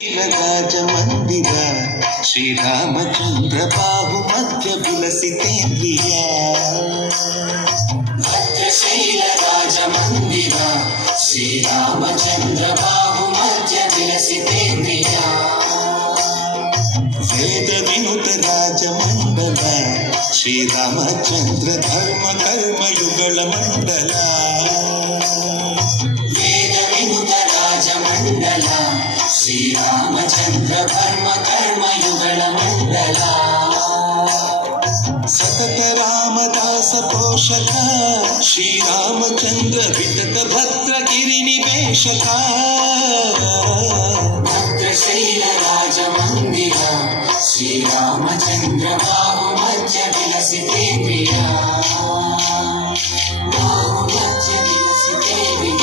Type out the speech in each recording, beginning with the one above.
రాజమందిర శ్రీరామచంద్ర బాబు మధ్య విలసితేంద్రియ భద్రశైల రాజమందిర శ్రీరామచంద్ర బాబు మధ్య విలసితేంద్రియ వేద వినుత రాజమండల శ్రీరామచంద్ర ధర్మ కర్మయుగళ మండల వేద వినుత రాజమండల శ్రీరామచంద్ర ధర్మ కర్మయుగళ మండల సతత రామదాస పోషక శ్రీరామచంద్ర వితత భద్రగిరి నివేశక భద్రశైల రాజమందిర శ్రీరామచంద్ర బాహు మధ్య విలసితేంద్రియ బాహు మధ్య విలసితేంద్రియ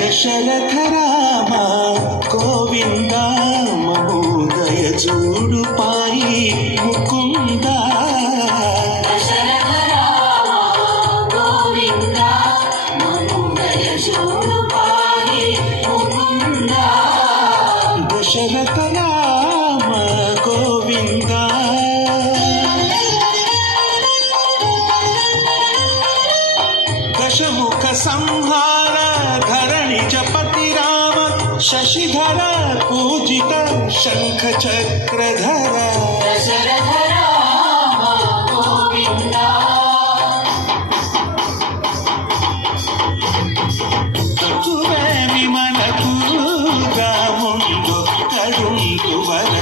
దశరథ రామ గోవింద మహోదయ చూడు పాయి ముకుంద దశరథ రామ గోవింద మహోదయ చూడు పాయి ముకుంద దశరథ రామ గోవింద దశముఖ సంహార धरणि जपति राम शशिधर पूजित शंख चक्रधर दशरथ राम गोविंद तुवे विमल पूगा मुंडु करुंडु वर